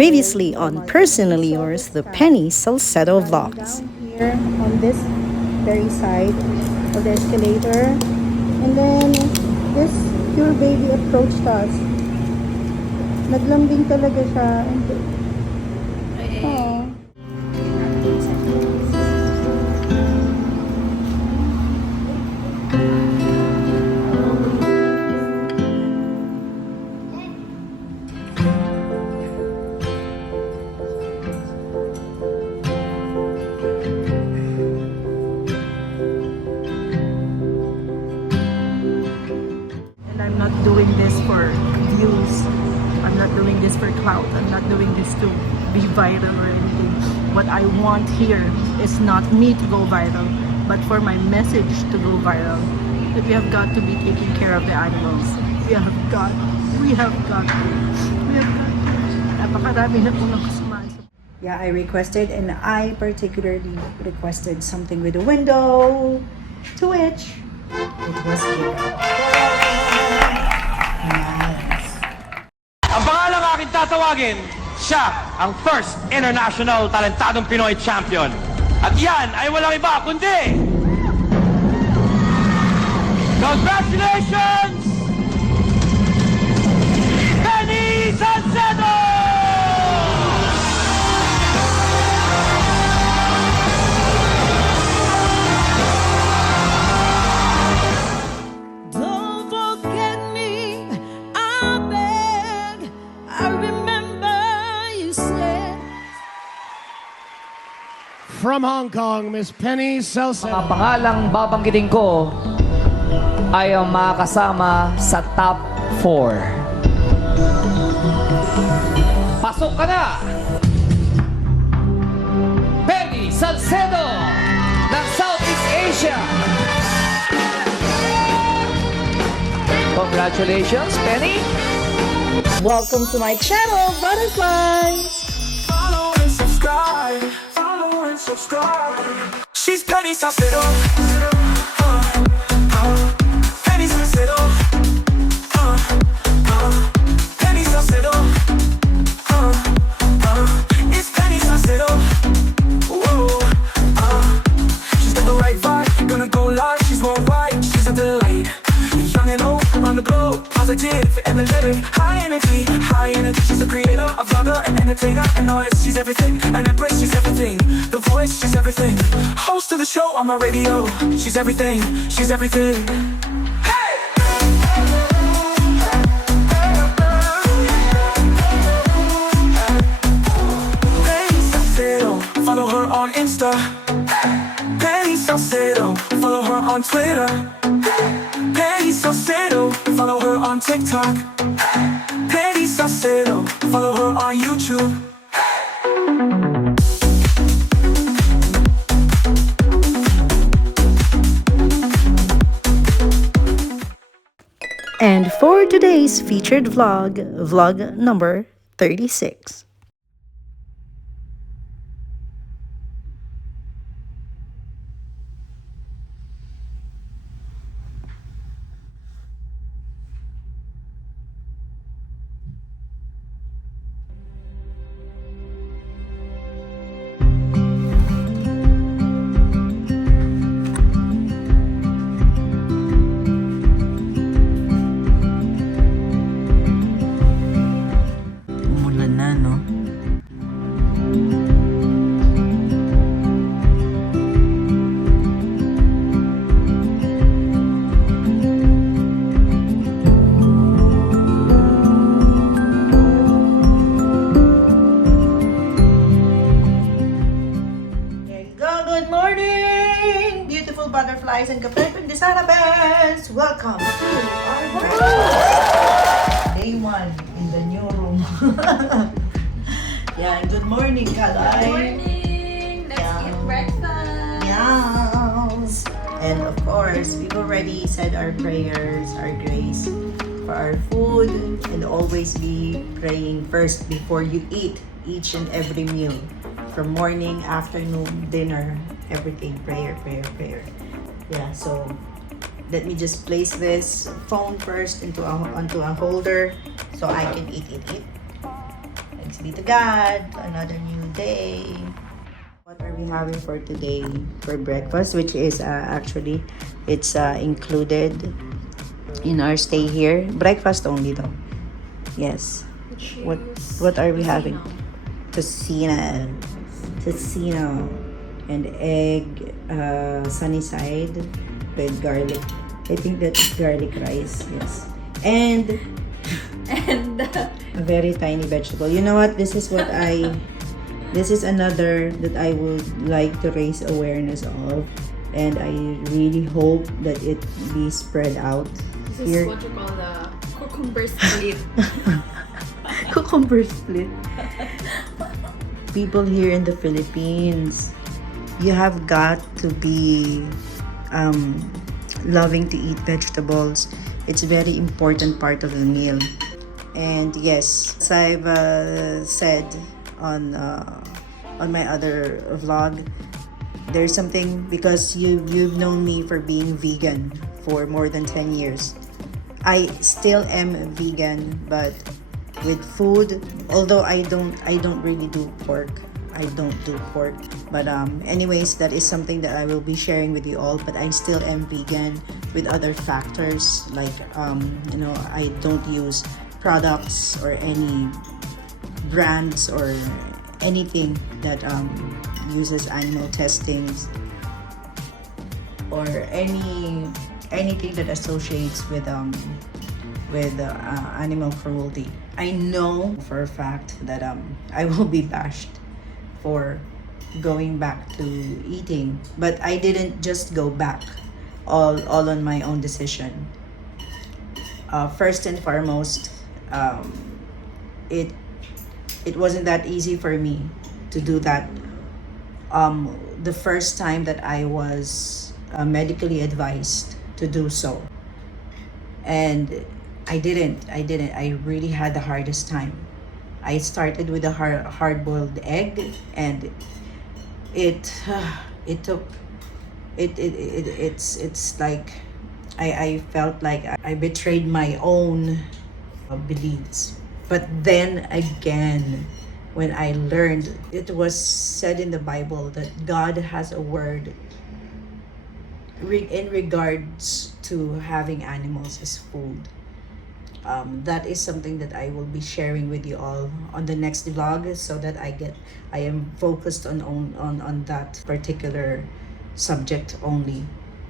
Previously on Personally Yours, the Penny Salcedo Vlogs. Here on this very side of the escalator, and then this pure baby approached us. Naglambing talaga siya. Aww. I'm not doing this for views. I'm not doing this for clout. I'm not doing this to be viral or anything. What I want here is not me to go viral, but for my message to go viral. That we have got to be taking care of the animals. We have got to. Napakarami na po ng kasamahan. Yeah, I requested, and I particularly requested something with a window, to which it was given. Nice. Ang pangalang aking tatawagin, siya ang first international talentadong Pinoy champion. At yan ay walang iba kundi... Congratulations! Penny Salcedo! Don't forget me, I beg. I remember you said. From Hong Kong, Miss Penny Salcedo. Mga pangalang babanggitin ko ay ang makakasama sa top 4. Pasok ka na! Penny Salcedo ng Southeast Asia. Congratulations, Penny! Welcome to my channel, Butterflies! Follow and subscribe. Follow and subscribe. She's Penny Salcedo. Penny Salcedo. Penny Salcedo. It's Penny Salcedo. Whoa. She's got the right vibe. Gonna go live. She's worldwide. She's a delight. Young and old, on the globe, positive, energetic, high energy, high energy. She's a creator, a vlogger, an entertainer, an artist. She's everything, an embrace. She's everything. The voice, she's everything. Host of the show on my radio. She's everything. She's everything. Hey! Penny Salcedo, follow her on Insta. Penny Salcedo, follow her on Twitter. Penny Salcedo, follow her on TikTok. Penny Salcedo, follow her on YouTube. And for today's featured vlog, vlog number 36. Umulan na, no? There you go. Good morning, beautiful butterflies and kapatid de Sarabes. Welcome to our breakfast. Day 1 in the new room. Yeah, good morning, Kalay. Good morning! Let's eat breakfast! Yes. And of course, we've already said our prayers, our grace for our food, and always be praying first before you eat each and every meal. From morning, afternoon, dinner, everything. Prayer, prayer, prayer. Yeah, so let me just place this phone first onto a holder so I can eat. be to God. Another new day. What are we having for today for breakfast? Which is actually, it's included in our stay here. Breakfast only though. Yes. What are we having? Tocino. Tocino. And egg sunny side with garlic. I think that's garlic rice. Yes. And a very tiny vegetable. You know what? This is another that I would like to raise awareness of, and I really hope that it be spread out. This is what you call the cucumber split. Cucumber split. People here in the Philippines, you have got to be loving to eat vegetables. It's a very important part of the meal. And yes, as I've said on my other vlog, there's something, because you've known me for being vegan for more than 10 years. I still am vegan, but with food, although I don't really do pork. I don't do pork, but anyways, that is something that I will be sharing with you all. But I still am vegan with other factors, like I don't use products or any brands or anything that uses animal testings, or anything that associates with animal cruelty. I know for a fact that I will be bashed for going back to eating, but I didn't just go back all on my own decision. First and foremost, it wasn't that easy for me to do that. The first time that I was medically advised to do so, and I didn't. I really had the hardest time. I started with a hard-boiled egg, and it's like I felt like I betrayed my own beliefs. But then again, when I learned, it was said in the Bible that God has a word in regards to having animals as food. That is something that I will be sharing with you all on the next vlog, so that I am focused on that particular subject only,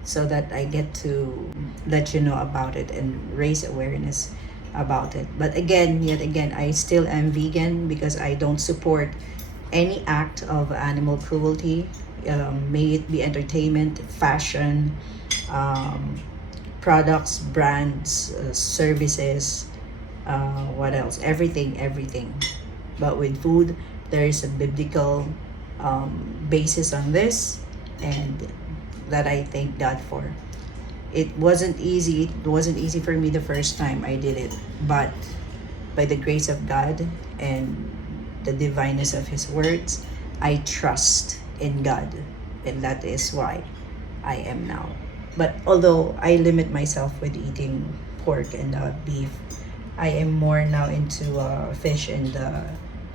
so that I get to let you know about it and raise awareness about it. But yet again, I still am vegan because I don't support any act of animal cruelty, may it be entertainment, fashion, products, brands, services, what else? Everything. But with food, there is a biblical basis on this, and that I thank God for. It wasn't easy. It wasn't easy for me the first time I did it, but by the grace of God and the divineness of His words, I trust in God, and that is why I am now. But although I limit myself with eating pork and beef, I am more now into fish and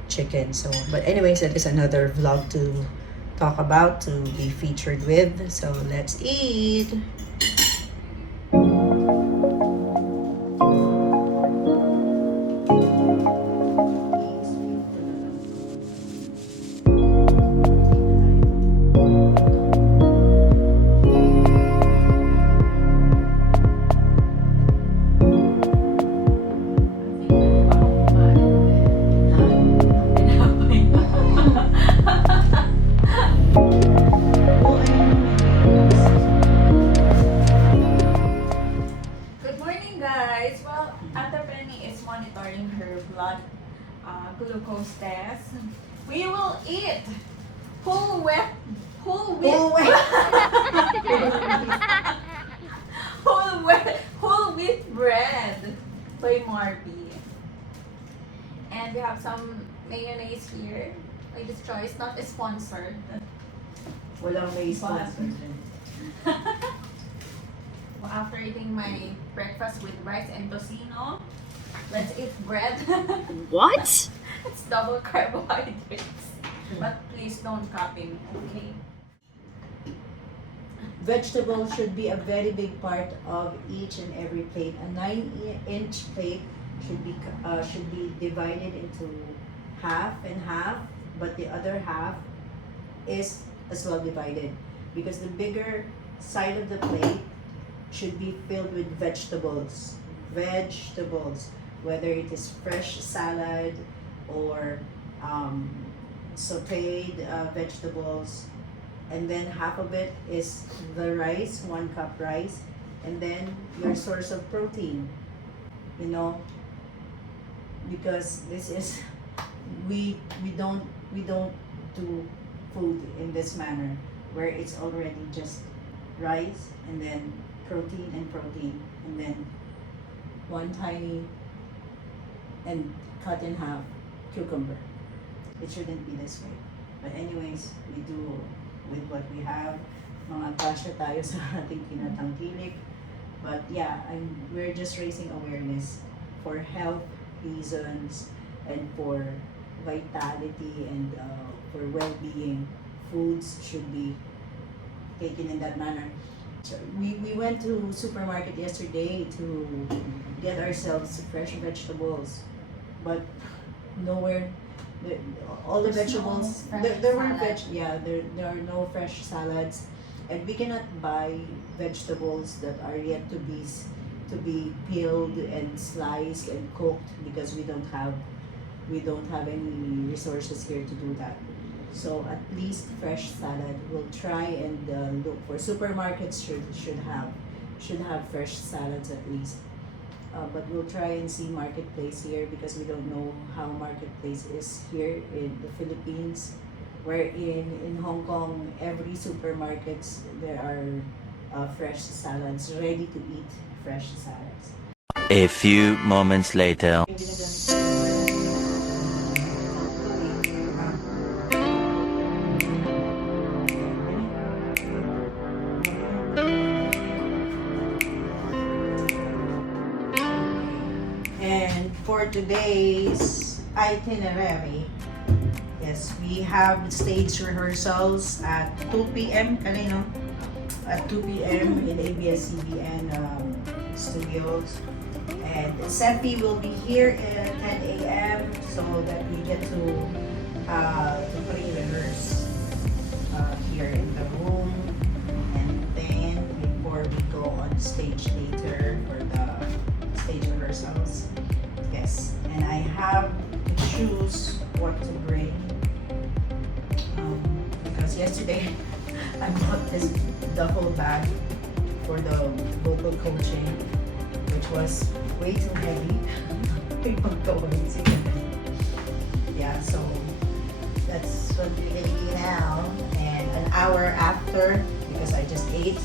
chicken. So, but anyways, that is another vlog to talk about, to be featured with. So let's eat. monitoring her blood glucose test. We will eat whole wheat whole wheat bread by Marby. And we have some mayonnaise here. Lady's Choice, not sponsored. Walang may sponsor. After eating my breakfast with rice and tocino, Let's eat bread. What? It's double carbohydrates. But please don't copy me, okay? Vegetables should be a very big part of each and every plate. A 9-inch plate should be divided into half and half, but the other half is as well divided, because the bigger side of the plate should be filled with vegetables. Vegetables, whether it is fresh salad or sauteed vegetables, and then half of it is the rice, 1 cup rice, and then your source of protein, you know, because this is we don't do food in this manner where it's already just rice and then protein and then one tiny and cut in half cucumber. It shouldn't be this way, but anyways, we do with what we have. Mga kasya tayo sa ating tinatangkilik. But yeah, we're just raising awareness for health reasons and for vitality and for well-being. Foods should be taken in that manner. So we went to supermarket yesterday to get ourselves fresh vegetables, but nowhere. All the There's vegetables, no there were fresh there are no fresh salads, and we cannot buy vegetables that are yet to be peeled and sliced and cooked because we don't have any resources here to do that. So at least fresh salad. We'll try and look for supermarkets should have fresh salads at least. But we'll try and see marketplace here because we don't know how marketplace is here in the Philippines. Where in Hong Kong, every supermarkets there are fresh salads, ready to eat fresh salads. A few moments later. And for today's itinerary, yes, we have stage rehearsals at 2 p.m. kanino? At 2 p.m. in ABS-CBN studios. And Seppi will be here at 10 a.m. so that we get to pre-rehearse here in the room. And then before we go on stage later for the stage rehearsals. Yes, and I have to choose what to bring because yesterday I bought the whole bag for the vocal coaching, which was way too heavy. Yeah, so that's what we're gonna do now. And an hour after, because I just ate,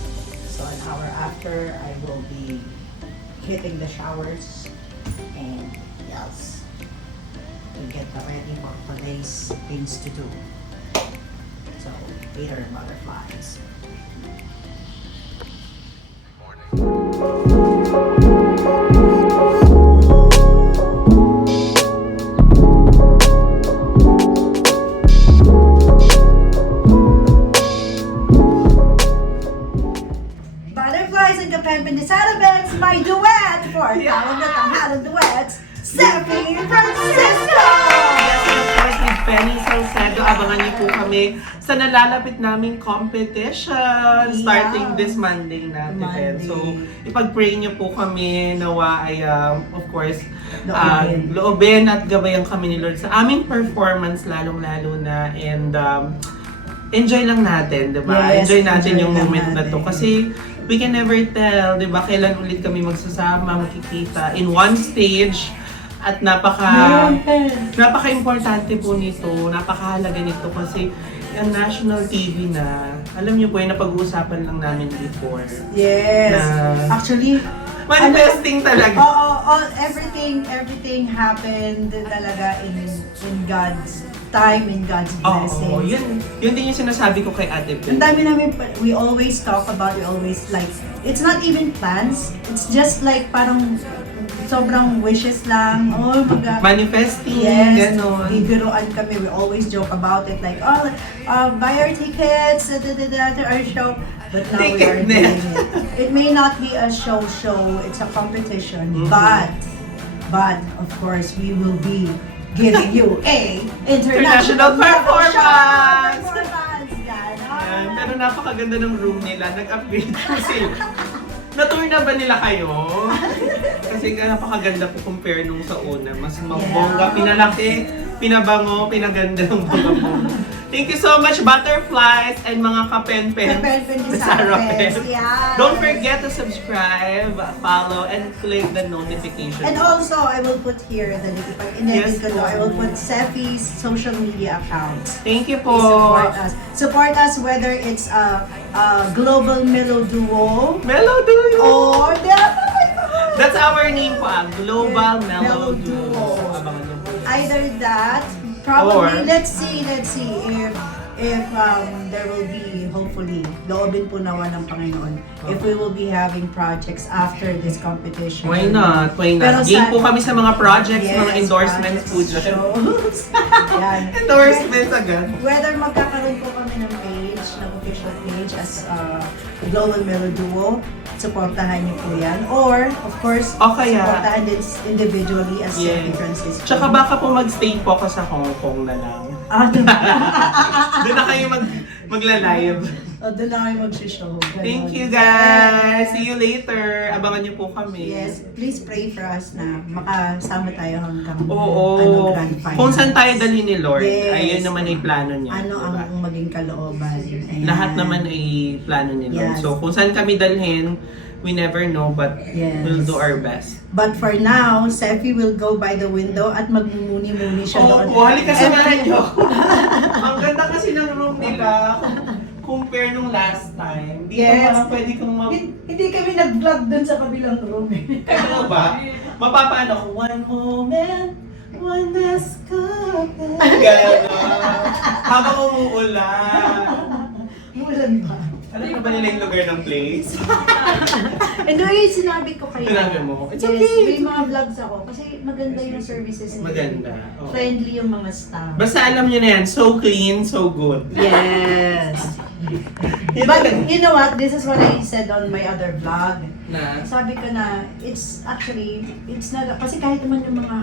so an hour after I will be hitting the showers and yes, to get ready for today's things to do. So later, butterflies. Butterflies and Kapempenisarabens, my duet for tawag na tanghalang duets, Seppi Francisco! Yes, and of course, with Penny Salcedo, abangan niyo po kami sa nalalapit naming competition starting this Monday natin. So, ipag-pray niyo po kami nawa ay, of course, loobin at gabayan kami ni Lord sa aming performance lalong-lalo na, and enjoy lang natin, diba? Yes, enjoy natin yung lang moment na to. natin. Kasi we can never tell, diba? Kailan ulit kami magsasama, makikita in one stage. At napaka-importante po nito, napakahalaga nito kasi yung national TV na, alam niyo po yung napag-uusapan lang namin before. Yes. Actually, manifesting talaga. Everything happened talaga in God's time, in God's blessing. Oo, yun din yung sinasabi ko kay Ate P. Ang dami namin, we always talk about, it's not even plans, it's just like parang sobrang wishes lang. Oh, Manifesting, yes, ganon. bibiruan kami. We always joke about it like, buy our tickets to our show. But now we are Ticket doing it. It may not be a show. It's a competition. But of course, we will be giving you a international performance! Ganon. Yan, pero napakaganda ng room nila. Nag-upgrade po sila. Na-tour na ba nila kayo? Kasi napakaganda po compare nung sa una. Mas mabongga, pinalaki, pinabango, pinaganda ng bongga. Thank you so much, butterflies and mga kapen-pen. Kapen-pen ni sa Sarapes. Sarapes. Yes. Don't forget to subscribe, follow, and click the notification. And also, I will put here, pag in-edit Yes, ko to, po. I will put Seffi's social media accounts. Thank you po. Please support us. Support us whether it's a Global Mellow Duo Mellow Duo! or That's our name po, Global Yeah, Mellow Mellow Duo. Duo. Abangan niyo po. either that, probably, Or- let's see if there will be, hopefully, loobin po nawa ng Panginoon, if we will be having projects after this competition. Why not? Why Pero not? Game sa- po kami sa mga projects, mga Yes, endorsements po projects, dyan. shows. Yan. Endorsements agad. Whether magkakaroon po kami ng page, ng official page as Global Mellow Duo, supportahan niyo po yan. Or, of course, O kaya- supportahan din individually as Yes. Seffi Francisco. Tsaka baka po mag-stay po ako sa Hong Kong na lang. Doon na kayo magla-live. Doon na kayo mag-show. Ganon. Thank you guys! See you later! Abangan niyo po kami. Yes, please pray for us na makasama tayo hanggang Oo. grand final. Kung saan tayo dalhin ni Lord, Yes. ayun naman ay plano niya. Ano diba? ang maging kalooban. Ayan. Lahat naman ay plano ni Lord. Yes. So kung saan kami dalhin, we never know, but Yes. we'll do our best. But for now, Seffi will go by the window at magmumuni-muni siya doon. Oo, halika sa Every- niyo. Ang ganda kasi ng room nila. Compare nung last time. Dito Yes. parang pwede kong Hindi kami nag-vlog doon sa kabilang room. Ano ba? Mapapaano ko, one moment, one last cup. Gano'n. Habang umuulan. Mulan ba? Alam na ba nila yung lugar ng place? Ano yung sinabi ko kayo? Sinabi mo? It's Yes, okay. may mga vlogs ako. Kasi maganda yung services nila. Maganda. Oo. Friendly yung mga staff. Basta alam nyo na yan, so clean, so good. Yes. But you know what? This is what I said on my other vlog. Na? Sabi ko na, it's not, kasi kahit naman yung mga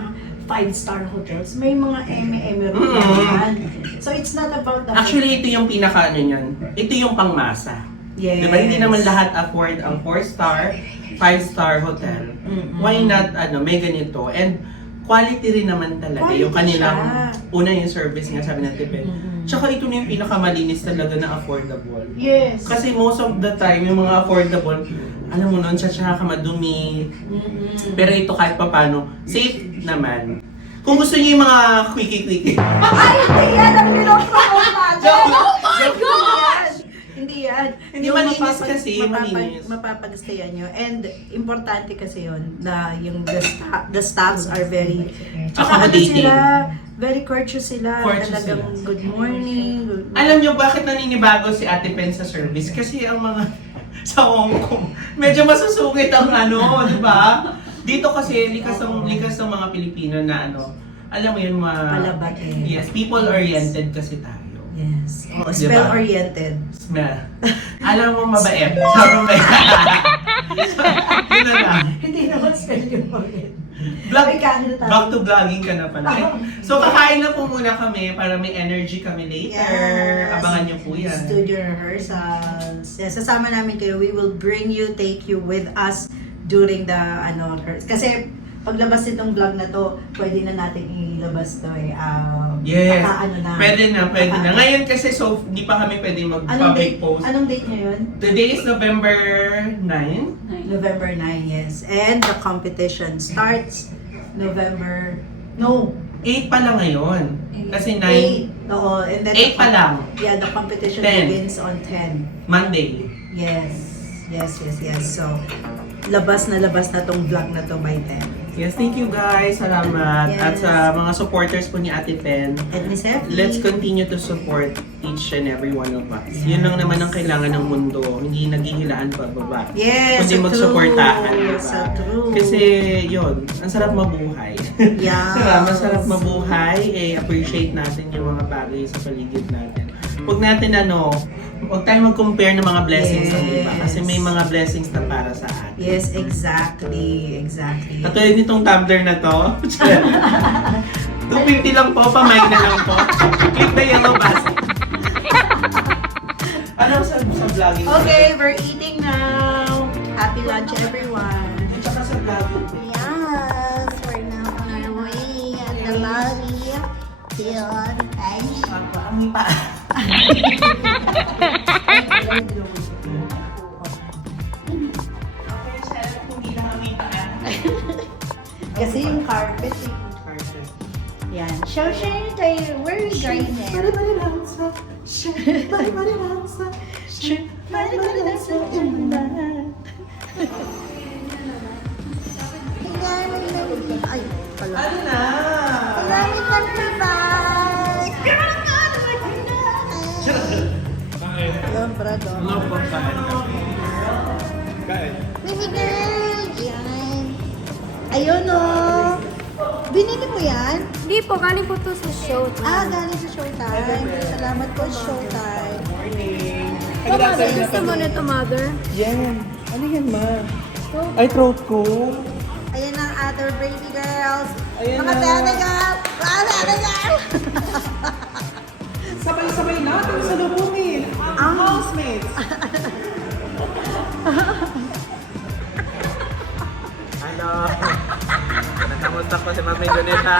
5-star hotels, may mga eme-eme room naman. So it's not about the Actually, ito yung pinaka ano yan. Ito yung pangmasa. Yes. Diba? Hindi naman lahat afford ang 4-star, 5-star hotel. Why not, may ganito? And quality rin naman talaga. Quality Yung kanilang, siya. una yung service nga sabi ng Tipid. Tsaka ito na yung pinakamalinis talaga na affordable. Yes. Kasi most of the time, yung mga affordable, alam mo nun, siya madumi. Pero ito kahit papano, safe naman. Kung gusto niyo yung mga quickie-quickie. Ay, hindi yan ang pinopromote natin! Oh my God! Hindi yan. Hindi Yung malinis kasi, malinis. Mapapag-stayan nyo. And importante kasi yun, na yung the staffs are very, tsaka ano Accommodating. sila, very courteous sila. Courteous Talagang sila. good morning. Alam niyo bakit naninibago si Ate Pen sa service? Kasi ang mga sa Hong Kong, medyo masusungit ang di ba? Dito kasi likas ang mga Pilipino na alam mo yun, Palabatin. yes, people-oriented kasi tayo. Yes. Oh, Diba? spell-oriented. Smell. Alam mo, mabait. Sobrang bait. Yun na lang. Hindi naman spell-oriented. Vlog, May kahit tayo. back to vlogging ka na pala. So, kakain na po muna kami para may energy kami later. Yes. Abangan niyo po yan. Studio rehearsals. Yes, sasama namin kayo. We will bring you, take you with us during the kasi paglabas nitong vlog na to, pwede na natin ilabas to Yes. na. Pwede na. Ngayon kasi hindi pa kami pwede mag-public post. Anong date nyo yun? Today is November 9. November 9, yes. And the competition starts November, no, 8 pa lang ngayon. Kasi 9, 8. Oo, and then 8 pa lang. Yeah, the competition 10. begins on 10. Monday. Yes. So, labas na tong vlog na to by 10. Yes, thank you guys. Salamat. Yes. At sa mga supporters po ni Ate Pen, And Miss Effie. let's continue to support each and every one of us. Yun lang naman ang kailangan ng mundo. Hindi naghihilaan pababa. Yes, Kundi so magsuportahan. true. Diba? So true. Kasi yun, ang sarap mabuhay. Yes. Diba? Masarap mabuhay. Appreciate natin yung mga bagay sa paligid natin. Huwag natin huwag tayong mag-compare ng mga blessings ng iba. Kasi may mga blessings na para sa atin. Yes, exactly. Exactly. Katulad nitong tumbler na to. 250 lang po, pamay na lang po. Click the yellow basket. Ano sa vlogging? Okay, we're eating now. Happy lunch, everyone. At saka sa vlogging. Yes, we're now on our way at the lobby. Yun, guys. Ang pa. Okay, sir. Hindi na kami paan. Kasi yung carpet eh. Yan. Show tayo. Where are you going there? Ay, pala. Ano na? Maraming nag-revise. Doon, brado. Ano po kain kami? Kain. Baby girl. Yan. Ayun o. Binili mo yan? Hindi po, galing po to sa show. Galing sa Showtime. Salamat po, Showtime. Morning. Gusto mo na to, mother? Yan. Ano yan, ma? Ay, throat ko. Ayan ang other baby girls. Ayan Mga na. bebe girl. Mga bebe girl. Sabay-sabay natin sa lubungin. Ang housemates. Ano? Nakamusta ko si Mami Joneta.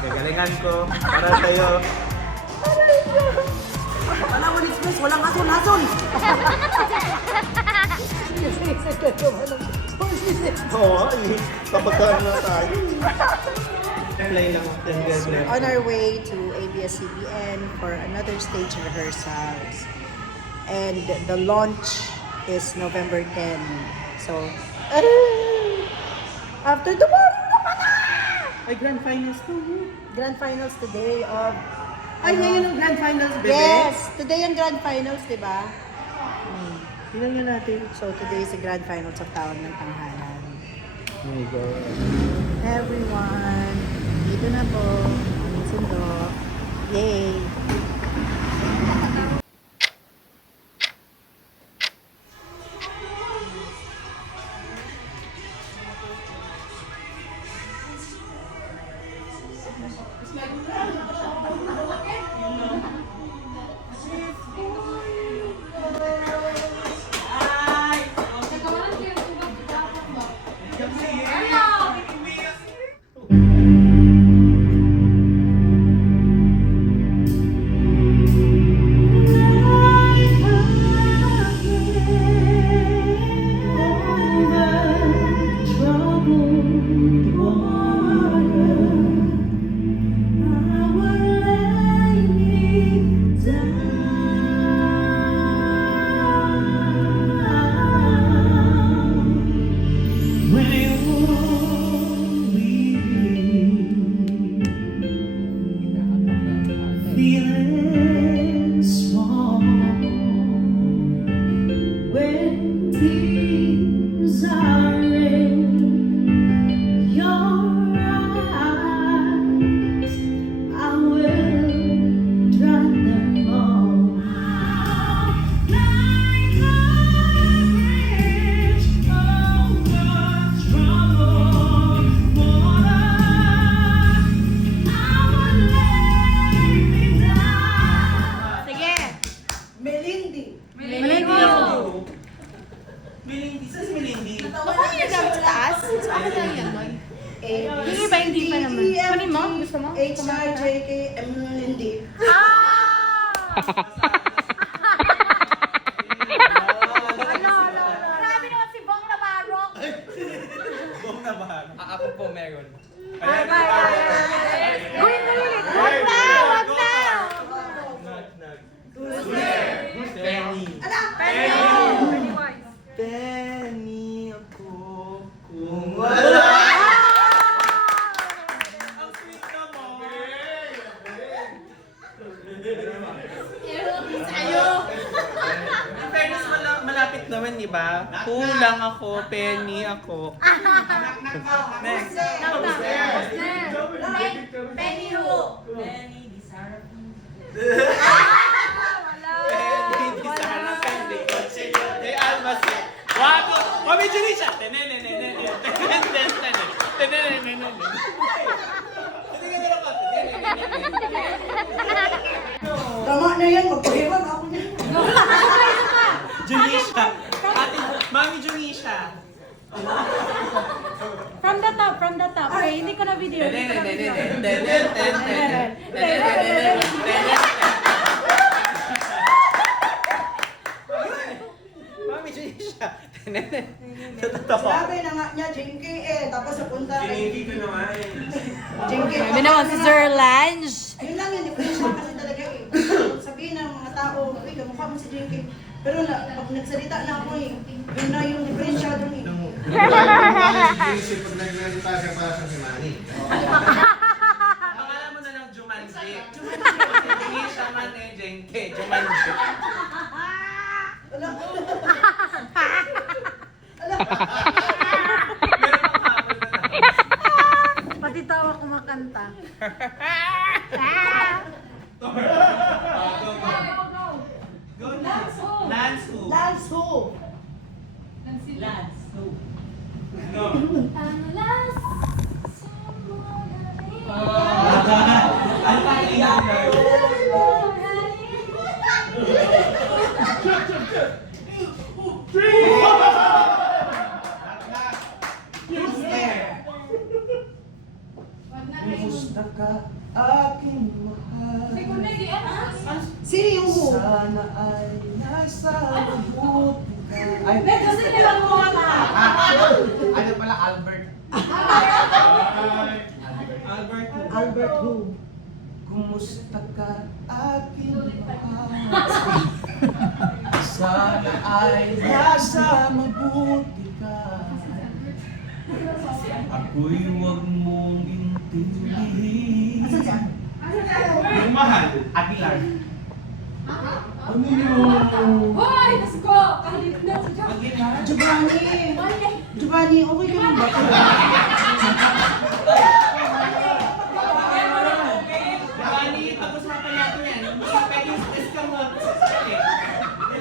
Gagalingan ko. Para sa'yo. Wala mo express, walang ason-ason. Oo, kapagkaan na tayo. Play lang. On our way to ABS-CBN for another stage rehearsals. And the launch is November 10. So, after tomorrow naman na! Ay, grand finals to. Grand finals today of... Ay, ngayon ang grand finals, bebe. Yes! Today ang grand finals, di ba? Tingnan nga natin. So, today is the grand finals of Tawag ng Tanghalan. Oh my God. Everyone, dito na po. Ang sundo. Yay! I would lay me down. di ba? Kulang ako, Penny ako. Next. Penny who? Penny Disarapin. Penny, di sana Penny. Kay Almas. Wago! Pamidyo rin siya! Tama na yan, magpahiram ako niya. Junisha. Ate, Mami Junisha. From the top. Okay, hindi ko na video. Mami Junisha. Sabi na nga niya, Jinky tapos napunta kay... Jinky ko naman. Jinky. Sabi naman si Sir Lange. Yun lang yung difference kasi talaga eh. Sabihin ng mga tao, uy, kamukha mo si Jinky. Pero pag nagsalita na ako eh, yun na yung differential doon eh. Pag naglalita siya para sa si Manny. Pangalan mo na lang Jumanji. Junisha man eh, Jinky. Jumanji. Wala. Pati tawa kumakanta. Go Lance who? Lance who? Lance who? Lance who? No. Ano pa yung Kumusta ka, aking mahal? Sino yung who? Sana ay nasa mabuti ka. Ay, ano pala, Albert? Albert who? Albert who? Kumusta ka, aking mahal? Sana ay nasa mabuti ka. Ako'y huwag mong intindihin. Asan siya? Yung mahal. Aguilar. Ano yun? Hoy! Let's go! Giovanni! Giovanni, okay ka lang ba? Giovanni, pag-usapan natin yan. Pwede yung stress ka mo.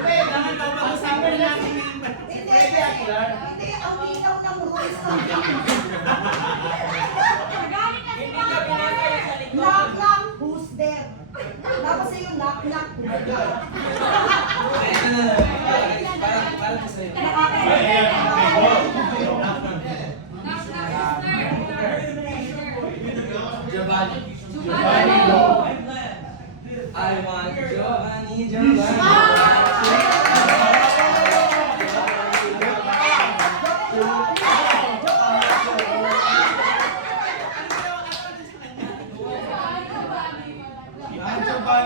Kailangan daw pag-usapan natin yung... Pwede, Aguilar. Hindi, ang linaw ng rules ng knock knock, who's there? Tapos yung knock knock, I want Giovanni, Giovanni.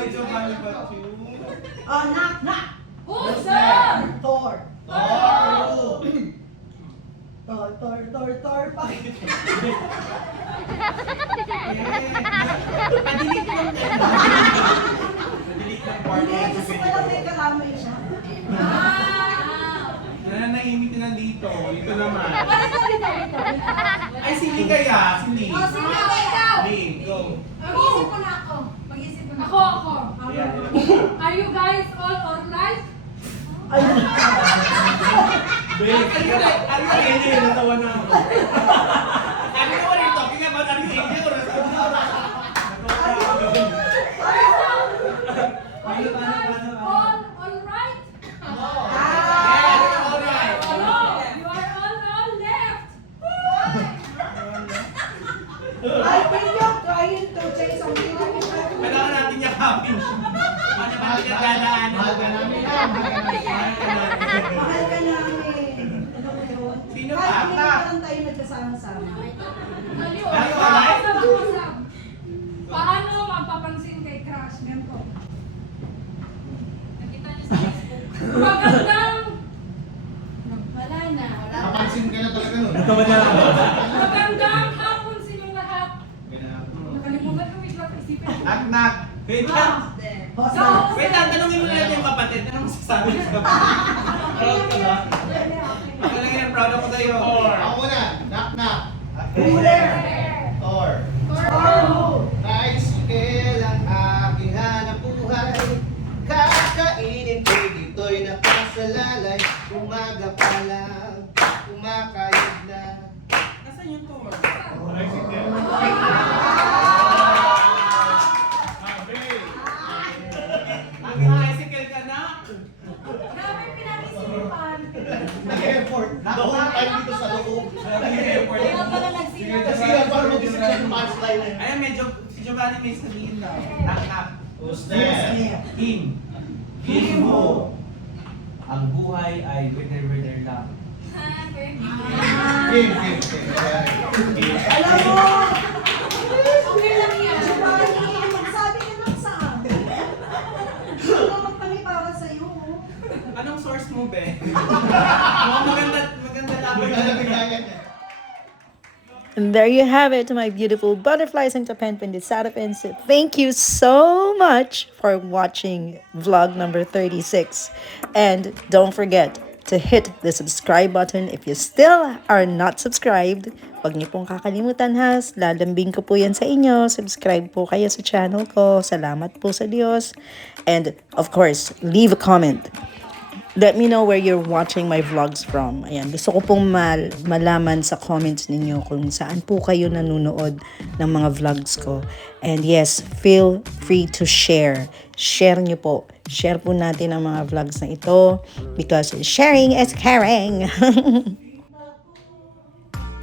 Giovanni, but you... oh, knock knock. Who's there? Thor. Thor, bakit? Hindi, gusto ko lang may karamay siya. Nananahimik na nandito. Ito naman. Ay, si Lee kaya. Si Lee. Lee, go. Mag-isip ko na ako. Ako. Are you guys all alright? Are you angel? Natawa na ako. Ano na what are you talking about? Are you angel? Are you guys all alright? Alright. Hello? You are all left. I think you're trying to say something like that. Kailangan natin yakapin siya. Ano ba pinagdadaanan? Mahal ka namin yan, mahal ka namin. Mahal ka namin. Ano mo yun? Sino Kahit pa? hindi naman tayo nagsasama-sama. Paano mapapansin kay Crush? Ganito. Nakita niyo sa Facebook. Magandang... Wala na. Napansin ka na talaga nun. Magandang hapon sa inyong lahat. Nakalimutan ko, wait lang, isipin ko. Knock. Wait lang. Host. Wait lang, tanongin mo na natin yung kapatid. Ano masasabi ng kapatid? Proud ka ba? Ako lang yan, proud ako sa'yo. Ako muna. Knock knock. Who there? Thor. Tricycle ang aking hanap buhay. Kakainin ko dito'y nakasalalay. Umaga pa lang, kumakayod na. Nasaan yung Thor? Ang tricycle ka na? Grabe pinag-isipan. Nag-effort. The whole time dito sa loob. Nag-effort. Kaya pala nagsimulan. Kasi yan, para mag-isip siya ng punchline. Ayan, medyo si Giovanni may sabihin daw. Knock. Who's there? Him. Him mo. Ang buhay ay winner lang. Game. Alam mo! Okay lang yan. Magsabi ka lang sa akin. Ano magpalipara sa'yo? Anong source mo, be? Mukhang maganda laban. And there you have it, my beautiful butterflies and tapenpin sarapins. Thank you so much for watching vlog number 36. And don't forget to hit the subscribe button if you still are not subscribed. Huwag niyo pong kakalimutan ha. Lalambing ko po yan sa inyo. Subscribe po kayo sa channel ko. Salamat po sa Diyos. And of course, leave a comment. Let me know where you're watching my vlogs from. Ayan, gusto ko pong malaman sa comments ninyo kung saan po kayo nanonood ng mga vlogs ko. And yes, feel free to share. Share nyo po. Share po natin ang mga vlogs na ito because sharing is caring.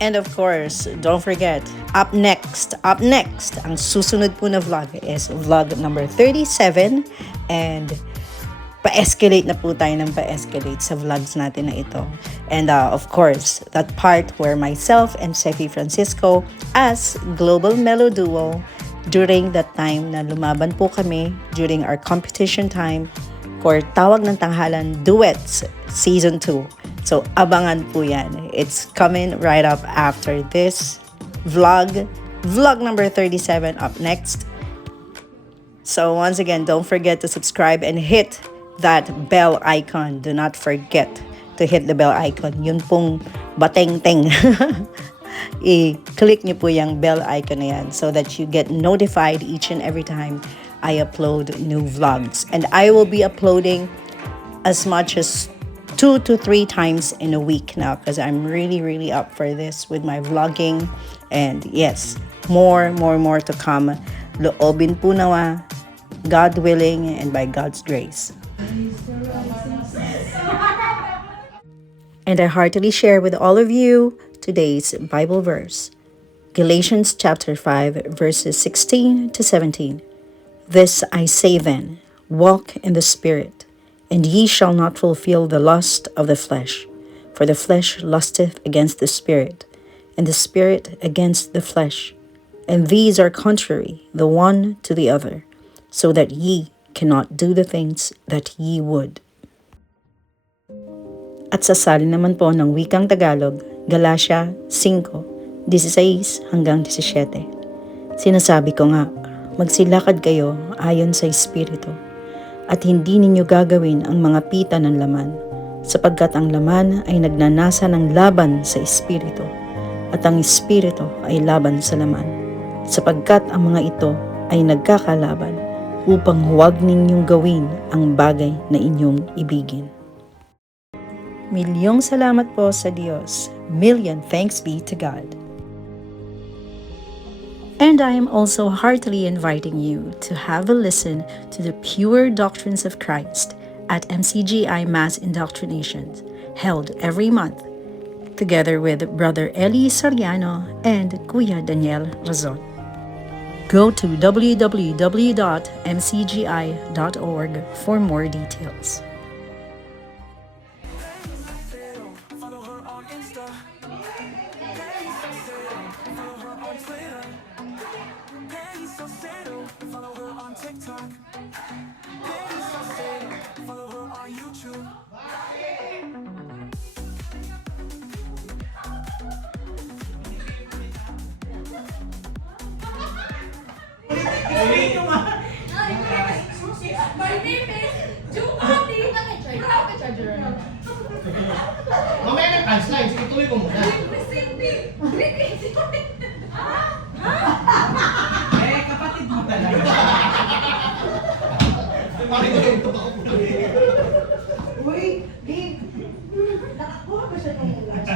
And of course, don't forget, up next, ang susunod po na vlog is vlog number 37 and pa-escalate na po tayo ng pa-escalate sa vlogs natin na ito. And of course, that part where myself and Sefi Francisco as Global Mellow Duo during that time na lumaban po kami during our competition time for Tawag ng Tanghalan Duets Season 2. So, abangan po yan. It's coming right up after this vlog. Vlog number 37 up next. So, once again, don't forget to subscribe and hit that bell icon. Do not forget to hit the bell icon. Yun pong bateng-teng. I-click nyo po yung bell icon na yan so that you get notified each and every time I upload new vlogs. And I will be uploading as much as 2 to 3 times in a week now because I'm really up for this with my vlogging. And yes, more to come. Loobin po nawa, God willing and by God's grace. And I heartily share with all of you today's Bible verse, Galatians chapter 5, verses 16 to 17. This I say then, walk in the Spirit, and ye shall not fulfill the lust of the flesh. For the flesh lusteth against the Spirit, and the Spirit against the flesh. And these are contrary the one to the other, so that ye cannot do the things that ye would. At sa salin naman po ng wikang Tagalog, Galatia 5:16 hanggang 17. Sinasabi ko nga, magsilakad kayo ayon sa Espiritu, at hindi ninyo gagawin ang mga pita ng laman, sapagkat ang laman ay nagnanasa ng laban sa Espiritu, at ang Espiritu ay laban sa laman, sapagkat ang mga ito ay nagkakalaban, upang huwag ninyong gawin ang bagay na inyong ibigin. Milyong salamat po sa Diyos. Million thanks be to God. And I am also heartily inviting you to have a listen to the Pure Doctrines of Christ at MCGI Mass Indoctrinations, held every month, together with Brother Eli Soriano and Kuya Daniel Razon. Go to www.mcgi.org for more details. Follow her on Insta. Follow her on Twitter. Hey, Salcedo. Follow her on TikTok. Hey, Salcedo. Follow her on YouTube. My name is Judy. Mamaya na punchline, sige tuloy mo muna. Eh, kapatid mo talaga. Bakit ko yung tubak ko? Uy, babe. Nakakuha ba siya ng last?